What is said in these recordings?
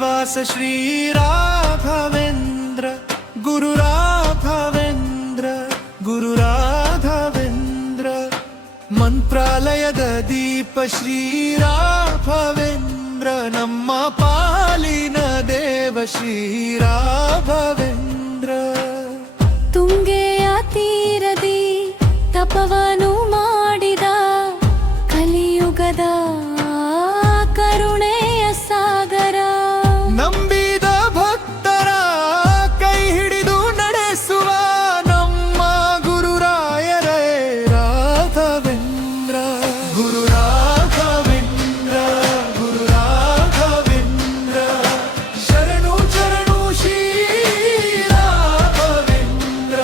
निवास श्री राघवेंद्र गुरु राघवेंद्र गुरु राघवेंद्र ಮಂತ್ರಾಲಯದ ದೀಪ ಶ್ರೀ ರಾಘವೇಂದ್ರ ನಮ್ಮ ಪಾಲಿನ ದೇವ ಶ್ರೀ ರಾಘವೇಂದ್ರ ತುಂಗೆಯ ತೀರದಿ ತಪವನು ಮಾಡಿದ ಕಲಿಯುಗದ ಕರುಣೆಯ ಸಾಗರ ನಂಬಿದ ಭಕ್ತರ ಕೈ ಹಿಡಿದು ನಡೆಸುವ ನಮ್ಮ ಗುರುರಾಯರೇ ರಾಘವೇಂದ್ರ ಗುರು ರಾಘವೇಂದ್ರ ಗುರು ರಾಘವೇಂದ್ರ ಶರಣು ಶರಣು ಶ್ರೀ ರಾಘವೇಂದ್ರ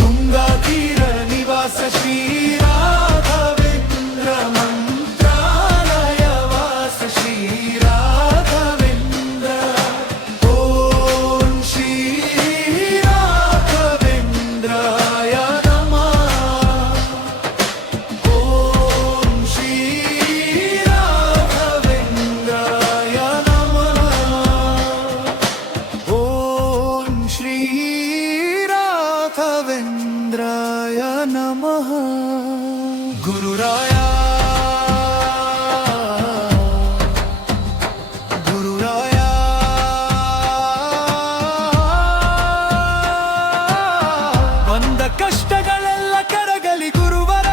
ತುಂಗಾ ತೀರ ನಿವಾಸ ಶ್ರೀ ರಾಘವೇಂದ್ರ ಮಂತ್ರಾಲಯ ವಾಸ ಶ್ರೀ ರಾಘವೇಂದ್ರ ಓಂ ಶ್ರೀ ರಾಘವೇಂದ್ರಾಯ ನಮಃ ಓಂ ಶ್ರೀ ರಾಘವೇಂದ್ರಾಯ ನಮಃ ಓಂ ಶ್ರೀ ರಾಘವೇಂದ್ರಾಯ ನಮಃ ಗುರುರಾಯ ಗುರುರಾಯ ಬಂದ ಕಷ್ಟಗಳೆಲ್ಲ ಕರಗಲಿ ಗುರುವರ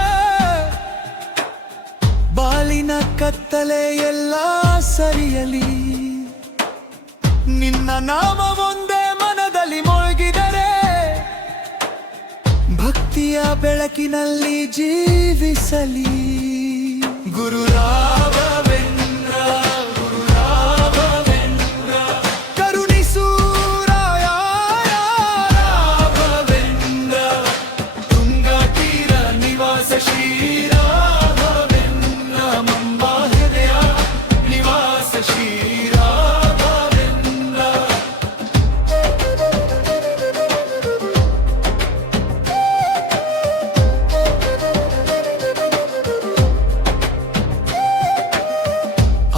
ಬಾಲಿನ ಕತ್ತಲೆ ಎಲ್ಲ ಸರಿಯಲಿ ನಿನ್ನ ನಾಮ ಒಂದೇ ಮನದಲ್ಲಿ ಮುಳುಗಿದರೆ ಭಕ್ತಿಯ ಬೆಳಕಿನಲ್ಲಿ ಜೀವಿಸಲಿ ಗುರು ರಾಘವೇಂದ್ರ ಗುರು ರಾಘವೇಂದ್ರ ಕರುಣಿಸು ರಾಯ ರಾಘವೇಂದ್ರ ತುಂಗಾ ತೀರ ನಿವಾಸ ಶ್ರೀ ರಾಘವೇಂದ್ರ ಮಂಬಾ ಹೃದಯ ನಿವಾಸ ಶ್ರೀ ರಾಘವೇಂದ್ರ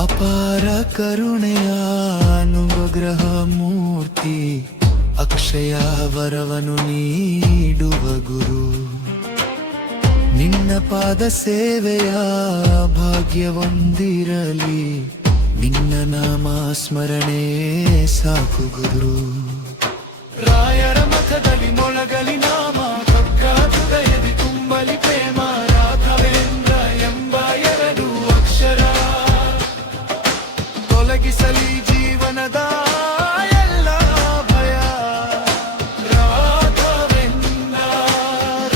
ಅಪಾರ ಕರುಣೆಯ ಅನುಗ್ರಹ ಮೂರ್ತಿ ಅಕ್ಷಯ ವರವನು ನೀಡುವ ಗುರು ನಿನ್ನ ಪಾದ ಸೇವೆಯ ಭಾಗ್ಯವೊಂದಿರಲಿ ನಿನ್ನ ನಾಮ ಸ್ಮರಣೆ ಸಾಕು ಗುರು ರಾಯರ ಮಠದಲ್ಲಿ ಮೊಳಗಲಿ ನಾಮ ದೊಡ್ಡ ಹೃದಯದಿ ತುಂಬಲಿ ಪ್ರೇಮ ರಾಘವೇಂದ್ರ ಎಂಬ ಎರಡು ಅಕ್ಷರ ತೊಲಗಿಸಲಿ ಜೀವನದ ಎಲ್ಲ ಭಯ ರಾಘವೇಂದ್ರ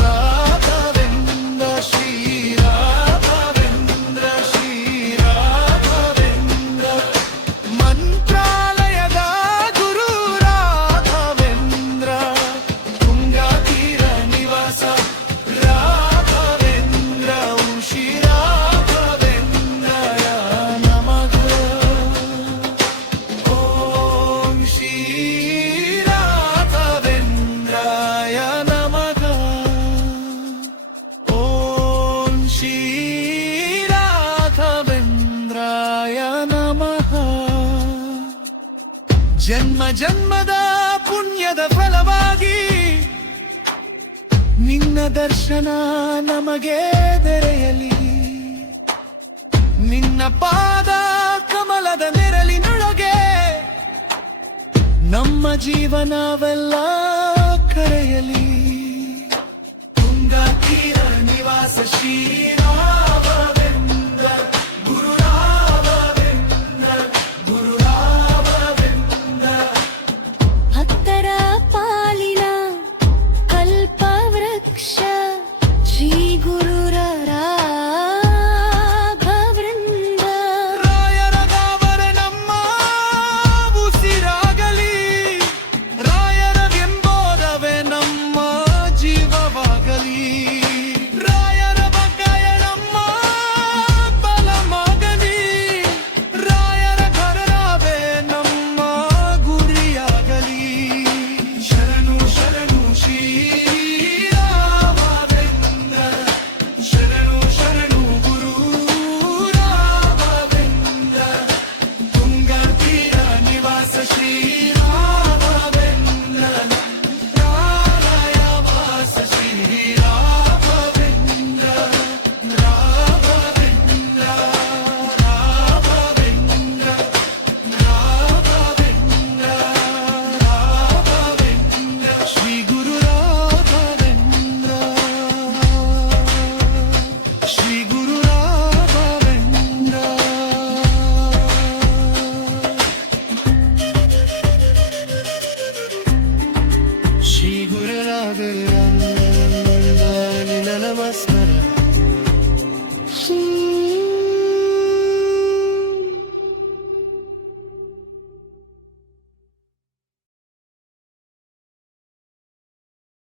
ರಾಘವೇಂದ್ರ ಶ್ರೀ ರಾಘವೇಂದ್ರ ಶ್ರೀ ರಾಘವೇಂದ್ರ ಮಂತ್ರಾಲಯದ ಗುರು ರಾಘವೇಂದ್ರ ತುಂಗಾ ತೀರ ನಿವಾಸ ರಾಘವೇಂದ್ರ ಓಂ ಶ್ರೀ ರಾಘವೇಂದ್ರಾಯ ನಮಃ ಓಂ ಶ್ರೀ ರಾಘವೇಂದ್ರಾಯ ನಮಃ ಓಂ ಶ್ರೀ ರಾಘವೇಂದ್ರಾಯ ನಮಃ ಜನ್ಮ ಜನ್ಮದ ಪುಣ್ಯದ ಫಲವಾಗಿ ನಿನ್ನ ದರ್ಶನ ನಮಗೆ ದೊರೆಯಲಿ ನಿನ್ನ ಪಾದ ಕಮಲದ ನೆರಳಿನೊಳಗೆ ನಮ್ಮ ಜೀವನವೆಲ್ಲ ಕರೆಯಲಿ ತುಂಗಾ ತೀರ ನಿವಾಸ ಶ್ರೀ